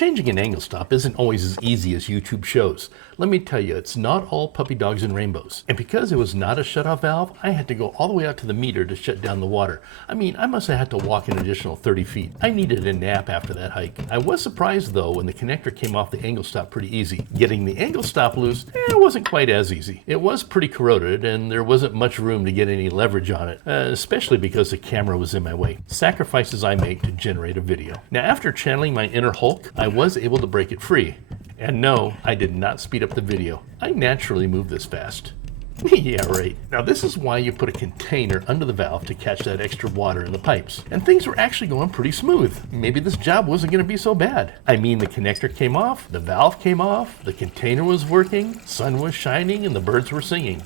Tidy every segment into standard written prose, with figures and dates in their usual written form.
Changing an angle stop isn't always as easy as YouTube shows. Let me tell you, it's not all puppy dogs and rainbows. And because it was not a shutoff valve, I had to go all the way out to the meter to shut down the water. I mean, I must have had to walk an additional 30 feet. I needed a nap after that hike. I was surprised though when the connector came off the angle stop pretty easy. Getting the angle stop loose, it wasn't quite as easy. It was pretty corroded and there wasn't much room to get any leverage on it, especially because the camera was in my way. Sacrifices I make to generate a video. Now after channeling my inner Hulk, I was able to break it free. And no, I did not speed up the video. I naturally move this fast. Yeah, right. Now this is why you put a container under the valve to catch that extra water in the pipes. And things were actually going pretty smooth. Maybe this job wasn't going to be so bad. I mean, the connector came off, the valve came off, the container was working, sun was shining, and the birds were singing.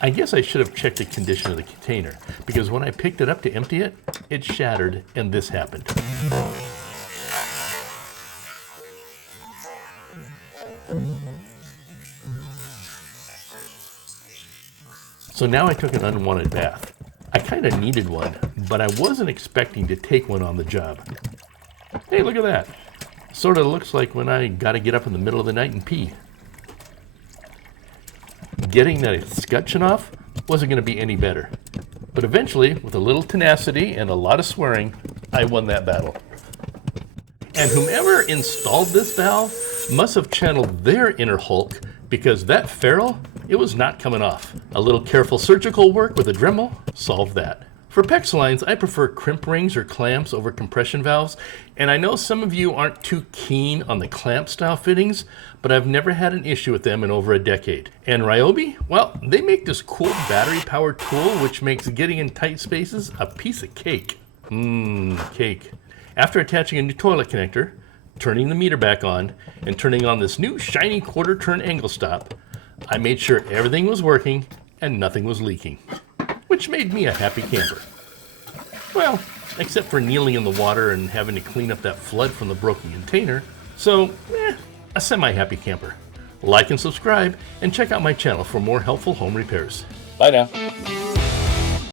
I guess I should have checked the condition of the container, because when I picked it up to empty it, it shattered and this happened. So now I took an unwanted bath. I kind of needed one, but I wasn't expecting to take one on the job. Hey, look at that. Sort of looks like when I got to get up in the middle of the night and pee. Getting that escutcheon off wasn't going to be any better. But eventually, with a little tenacity and a lot of swearing, I won that battle. And whomever installed this valve must have channeled their inner Hulk, because that ferrule, it was not coming off. A little careful surgical work with a Dremel solved that. For PEX lines, I prefer crimp rings or clamps over compression valves, and I know some of you aren't too keen on the clamp style fittings, but I've never had an issue with them in over a decade. And Ryobi, well, they make this cool battery powered tool which makes getting in tight spaces a piece of cake. Cake. After attaching a new toilet connector, turning the meter back on, and turning on this new shiny quarter turn angle stop, I made sure everything was working and nothing was leaking, which made me a happy camper. Well, except for kneeling in the water and having to clean up that flood from the broken container. So, a semi-happy camper. Like and subscribe, and check out my channel for more helpful home repairs. Bye now.